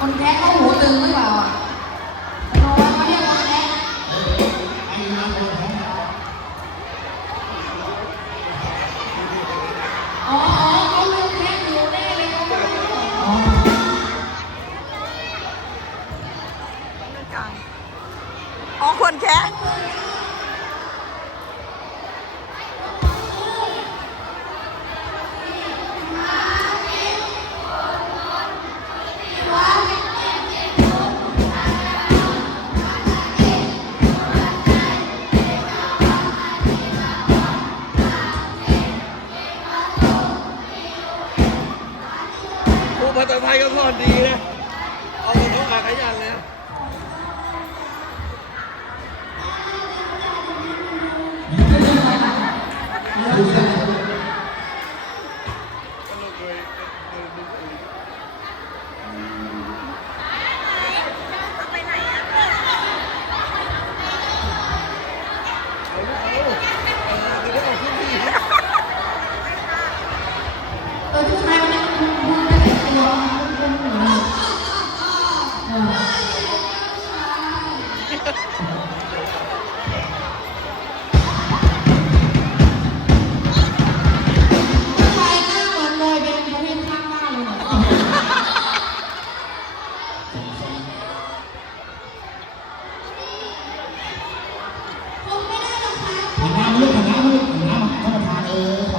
คนแพ้เขาหูตึงหรือเปล่า ต่อไปก็ซ่อดดีนะ เอากนะทงอาขยันเนะ เรื่องคณะเรื่องคณะท่านประธานเอง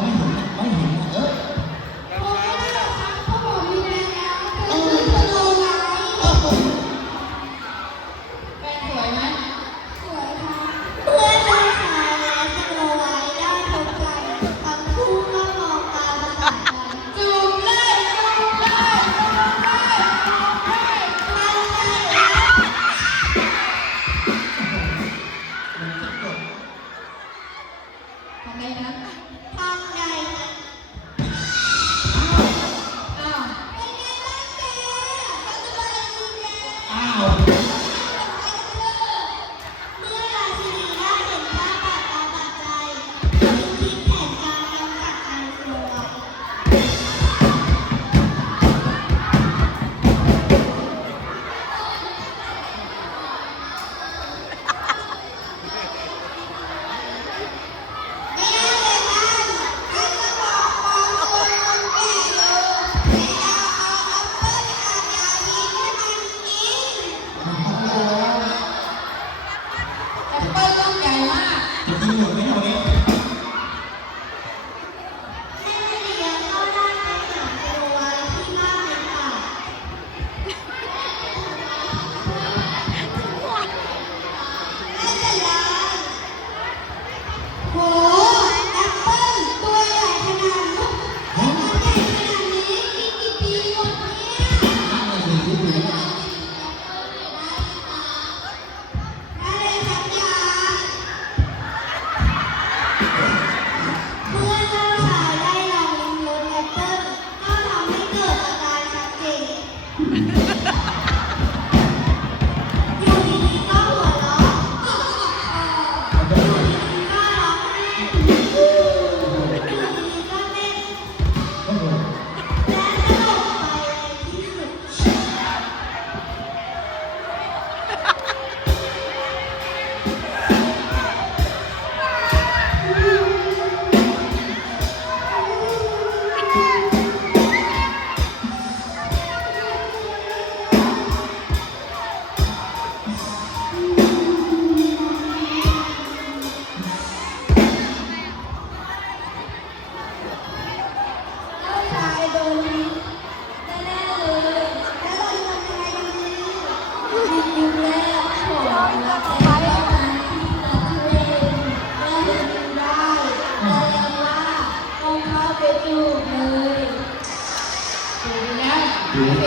อยู่ไหน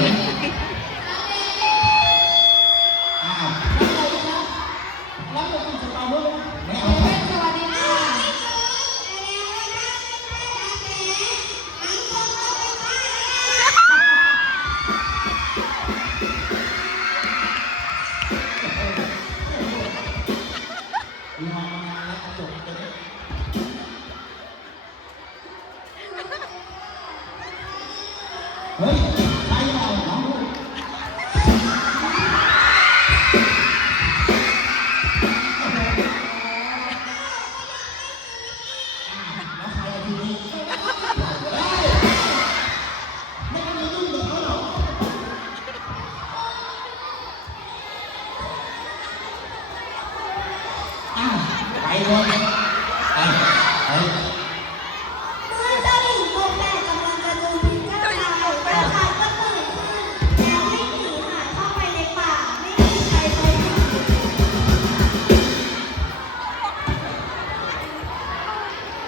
อ้าวไม่เอาครับรอมานานแล้วจบจะได้เฮ้ย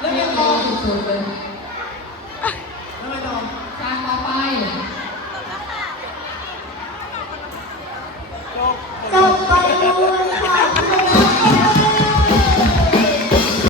你看，好多狗。